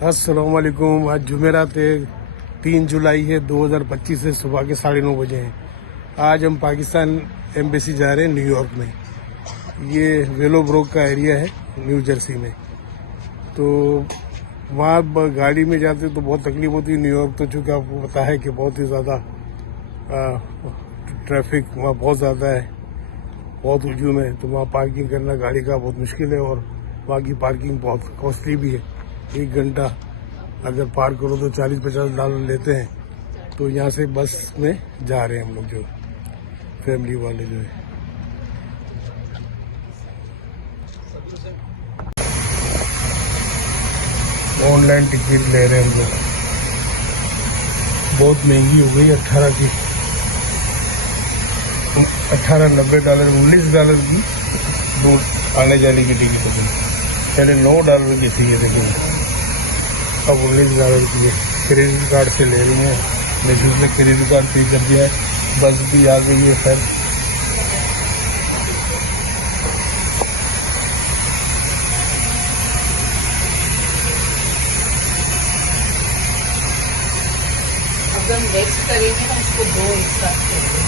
अस्सलाम वालेकुम। आज जुमेरात है, 3 जुलाई है 2025 से सुबह के 9:30 बजे हैं। आज हम पाकिस्तान एम्बेसी जा रहे हैं न्यूयॉर्क में। ये वेलोब्रोक का एरिया है न्यू जर्सी में। तो वहाँ गाड़ी में जाते तो बहुत तकलीफ होती है। न्यूयॉर्क तो चूँकि आपको पता है कि बहुत ही ज़्यादा ट्रैफिक वहाँ बहुत ज़्यादा है, बहुत हजूम है। तो वहाँ पार्किंग करना गाड़ी का बहुत मुश्किल है और वहाँ की पार्किंग बहुत कॉस्टली भी है। 1 घंटा अगर पार्क करो तो $40-50 लेते हैं। तो यहाँ से बस में जा रहे हैं हम लोग, जो फैमिली वाले जो है। ऑनलाइन टिकट ले रहे हैं हम लोग, बहुत महंगी हो गई। 1890 $19 की दो आने जाने की टिकट हो गई। पहले $9 की थी ये, लेकिन अब $19 की है। क्रेडिट कार्ड से ले रही हैं। मैसेज में क्रेडिट कार्ड पे कर दिया है। बस भी आ गई है। खैर अगर हम नेक्स्ट करेंगे तो उसको 2 एक साथ करेंगे।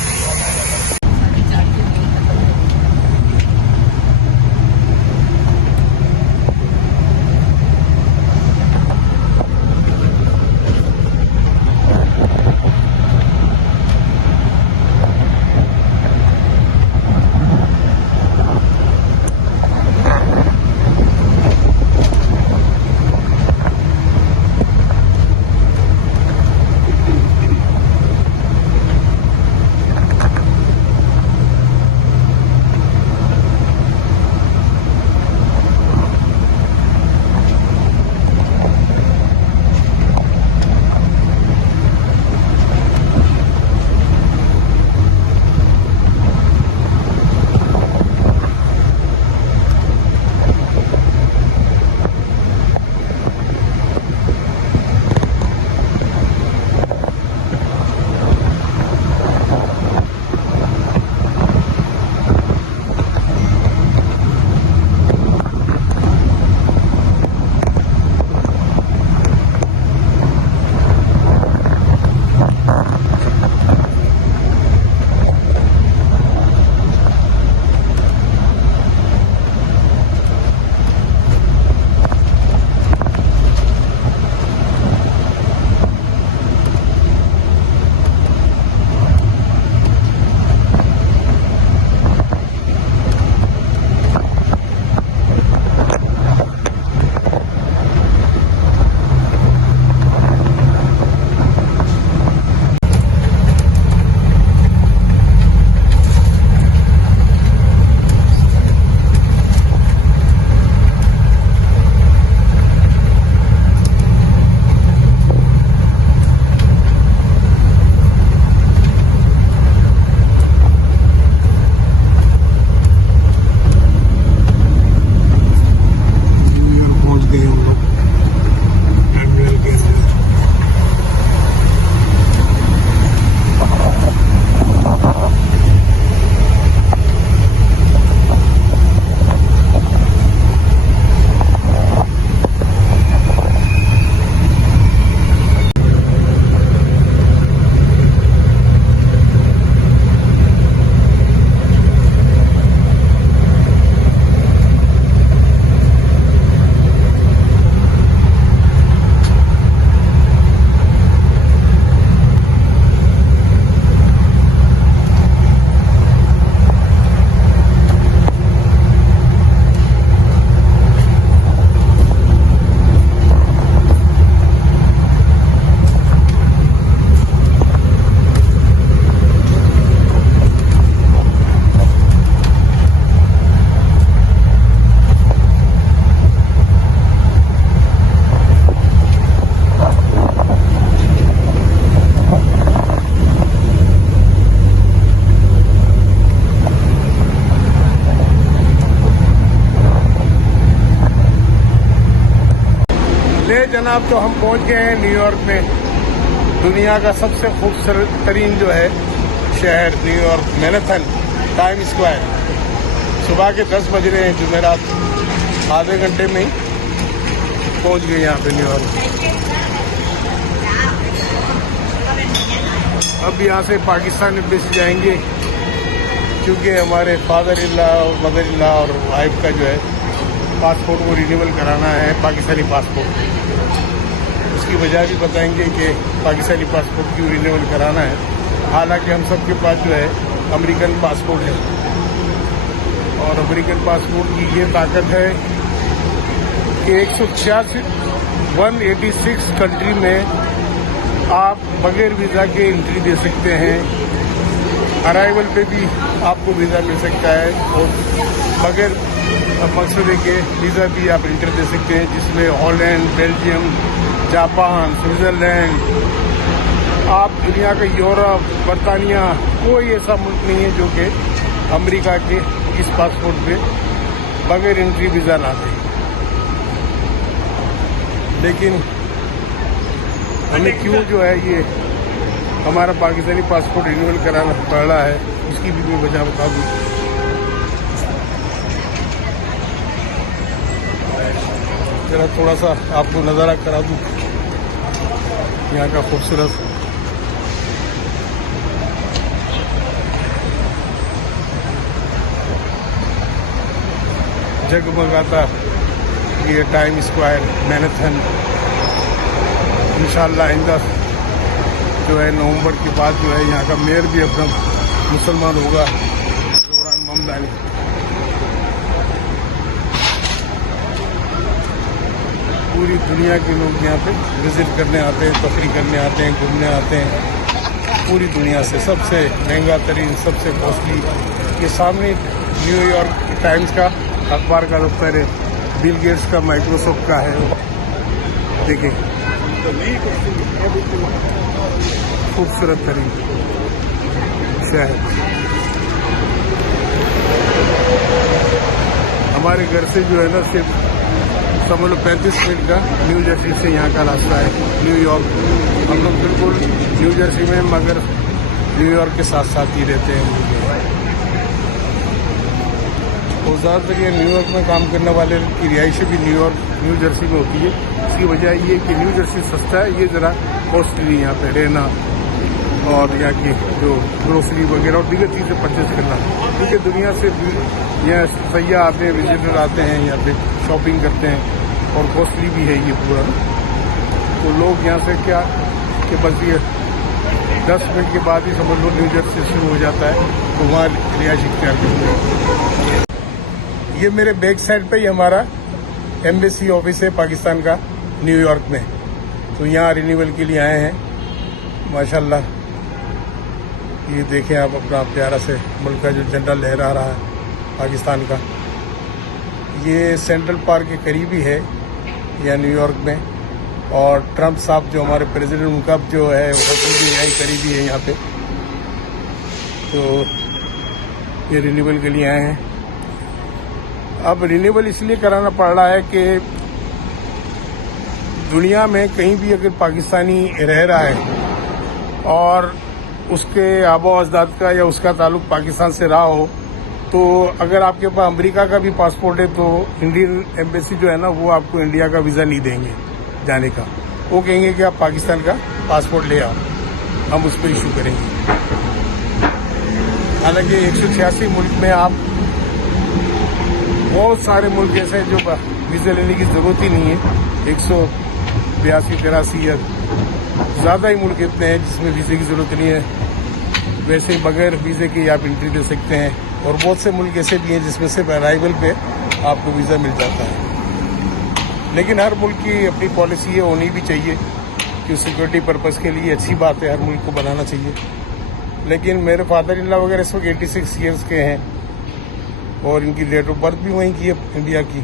जनाब, तो हम पहुंच गए हैं न्यूयॉर्क में। दुनिया का सबसे खूबसूरत तरीन जो है शहर न्यूयॉर्क, मैनहट्टन, टाइम स्क्वायर। सुबह के 10 बज रहे हैं जुमेरात। आधे घंटे में ही पहुंच गए यहाँ पे न्यूयॉर्क। अब यहाँ से पाकिस्तान एम्बेसी जाएंगे, क्योंकि हमारे फादर इन लॉ और मदर इन लॉ और वाइफ का जो है पासपोर्ट को रिन्यूअल कराना है, पाकिस्तानी पासपोर्ट। उसकी वजह भी बताएंगे कि पाकिस्तानी पासपोर्ट क्यों रिन्यूअल कराना है, हालांकि हम सब के पास जो है अमेरिकन पासपोर्ट है। और अमेरिकन पासपोर्ट की ये ताकत है कि 186 कंट्री में आप बगैर वीज़ा के एंट्री दे सकते हैं। अराइवल पे भी आपको वीज़ा मिल सकता है और बगैर मकसद के वीज़ा भी आप एंट्री दे सकते हैं, जिसमें हॉलैंड, बेल्जियम, जापान, स्विट्ज़रलैंड, आप दुनिया का यूरोप, बरतानिया, कोई ऐसा मुल्क नहीं है जो कि अमेरिका के इस पासपोर्ट पे बगैर एंट्री वीज़ा ना दे। लेकिन हमें क्यों जो है ये हमारा पाकिस्तानी पासपोर्ट रिन्यूअल कराना पड़ रहा है, उसकी भी मैं वजह बता दूँ। जरा थोड़ा सा आपको नज़ारा करा दूँ यहाँ का खूबसूरत। जगमगाता ये टाइम स्क्वायर, मैनहट्टन। इंशाल्लाह आइंदा जो है नवंबर के बाद जो है यहाँ का मेयर भी एकदम मुसलमान होगा, जोरान ममदानी। पूरी दुनिया के लोग यहाँ पे विजिट करने आते हैं, तफरी करने आते हैं, घूमने आते हैं। पूरी दुनिया से सबसे महंगा तरीन, सबसे कॉस्टली। ये सामने न्यूयॉर्क टाइम्स का अखबार का दफ्तर है, बिल गेट्स का, माइक्रोसॉफ्ट का है। देखिए खूबसूरत तरीन शहर। हमारे घर से जो है ना सिर्फ समझ लो 35 मिनट का न्यू जर्सी से यहाँ का रास्ता है न्यूयॉर्क। हम लोग बिल्कुल न्यू जर्सी में, मगर न्यूयॉर्क के साथ साथ ही रहते हैं। और ज़्यादातर ये न्यूयॉर्क में काम करने वाले की रिहाइशें भी न्यू जर्सी में होती है। इसकी वजह ये कि न्यू जर्सी सस्ता है, ये ज़रा कॉस्टली यहाँ पे रहना और यहाँ की जो ग्रोसरी वगैरह और दीगर चीज़ें परचेज करना, क्योंकि दुनिया से यहाँ सैयाह आते हैं, विजिटर आते हैं, यहाँ पे शॉपिंग करते हैं और कॉस्टली भी है ये पूरा। तो लोग यहाँ से क्या कि बस ये 10 मिनट के बाद ही समझ लो न्यू जर्सी शुरू हो जाता है, तो वहाँ रिहाइश इख्तियार करते हैं। ये मेरे बैक साइड पे ही हमारा एम्बेसी ऑफिस है पाकिस्तान का न्यूयॉर्क में। तो यहाँ रिन्यूअल के लिए आए हैं माशाल्लाह। ये देखें आप अपना प्यारा से मुल्क का जो झंडा लहरा रहा है पाकिस्तान का। ये सेंट्रल पार्क के करीब ही है या न्यूयॉर्क में। और ट्रंप साहब जो हमारे प्रेसिडेंट, उनका जो है होटल भी यहीं करीब ही है यहाँ पे। तो ये रिन्यूअल के लिए आए हैं। अब रिन्यूअल इसलिए कराना पड़ रहा है कि दुनिया में कहीं भी अगर पाकिस्तानी रह रहा है और उसके आबो अजदाद का या उसका ताल्लुक पाकिस्तान से रहा हो, तो अगर आपके पास अमेरिका का भी पासपोर्ट है तो इंडियन एम्बेसी जो है ना वो आपको इंडिया का वीज़ा नहीं देंगे जाने का। वो कहेंगे कि आप पाकिस्तान का पासपोर्ट ले आओ, हम उस पर इशू करेंगे। हालांकि 186 मुल्क में आप बहुत सारे मुल्क ऐसे हैं जो वीज़ा लेने की ज़रूरत ही नहीं है। 182-83 या ज़्यादा ही मुल्क इतने हैं जिसमें वीज़े की ज़रूरत नहीं है। वैसे बगैर वीज़े के आप एंट्री दे सकते हैं। और बहुत से मुल्क ऐसे भी हैं जिसमें सिर्फ अराइवल पे आपको वीज़ा मिल जाता है। लेकिन हर मुल्क की अपनी पॉलिसी है, होनी भी चाहिए, कि सिक्योरिटी पर्पज़ के लिए अच्छी बात है, हर मुल्क को बनाना चाहिए। लेकिन मेरे फादर इन लॉ वगैरह इस वक्त 86 ईयर्स के हैं और इनकी डेट ऑफ बर्थ भी वहीं की है, इंडिया की।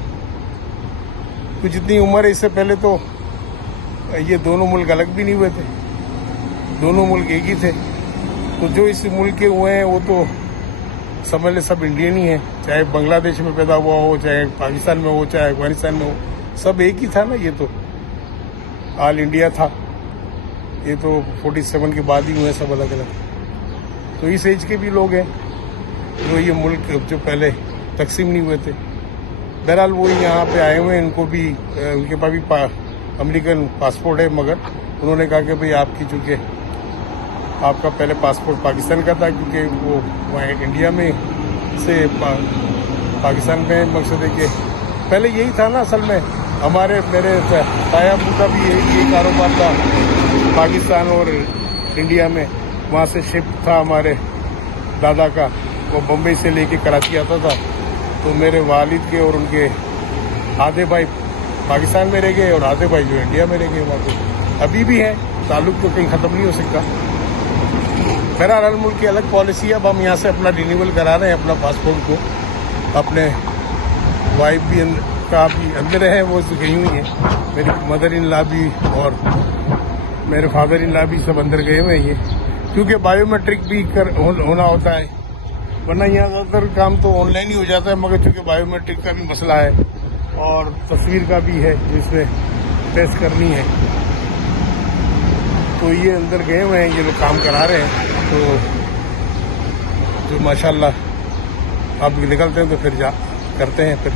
तो जितनी उम्र है, इससे पहले तो ये दोनों मुल्क अलग भी नहीं हुए थे, दोनों मुल्क एक ही थे। तो जो इस मुल्क के हुए हैं वो तो समझ ले सब इंडियन ही है, चाहे बांग्लादेश में पैदा हुआ हो, चाहे पाकिस्तान में हो, चाहे अफगानिस्तान में हो, सब एक ही था ना। ये तो ऑल इंडिया था। ये तो 47 के बाद ही हुए सब अलग अलग। तो इस एज के भी लोग हैं जो ये मुल्क जो पहले तकसीम नहीं हुए थे, बहरहाल वो यहाँ पे आए हुए हैं, इनको भी उनके पास भी अमेरिकन पासपोर्ट है, मगर उन्होंने कहा कि भाई आपकी चूंकि आपका पहले पासपोर्ट पाकिस्तान का था, क्योंकि वो वहाँ इंडिया में से पाकिस्तान में मकसद है कि पहले यही था ना असल में, मेरे ताया का भी यही कारोबार था पाकिस्तान और इंडिया में। वहाँ से शिफ्ट था हमारे दादा का, वो बम्बई से लेके कराची आता था। तो मेरे वालिद के और उनके आधे भाई पाकिस्तान में रह गए और आधे भाई जो इंडिया में रह गए। वहाँ पे अभी भी है, ताल्लुक तो कहीं ख़त्म नहीं हो सकता। बहरहाल हर मुल्क की अलग पॉलिसी है। अब हम यहाँ से अपना रिन्यूअल करा रहे हैं अपना पासपोर्ट को। अपने वाइफ भी का भी अंदर है, वो तो गई हुई है। मेरी मदर इन लॉ भी और मेरे फादर इन लॉ भी सब अंदर गए हुए हैं, क्योंकि बायोमेट्रिक भी होना होता है, वरना यहाँ ज़्यादातर काम तो ऑनलाइन ही हो जाता है। मगर चूँकि बायोमेट्रिक का भी मसला है और तस्वीर का भी है जिसमें टेस्ट करनी है, तो ये अंदर गए हुए हैं, ये लोग काम करा रहे हैं। तो जो माशाल्लाह अब निकलते हैं तो फिर करते हैं फिर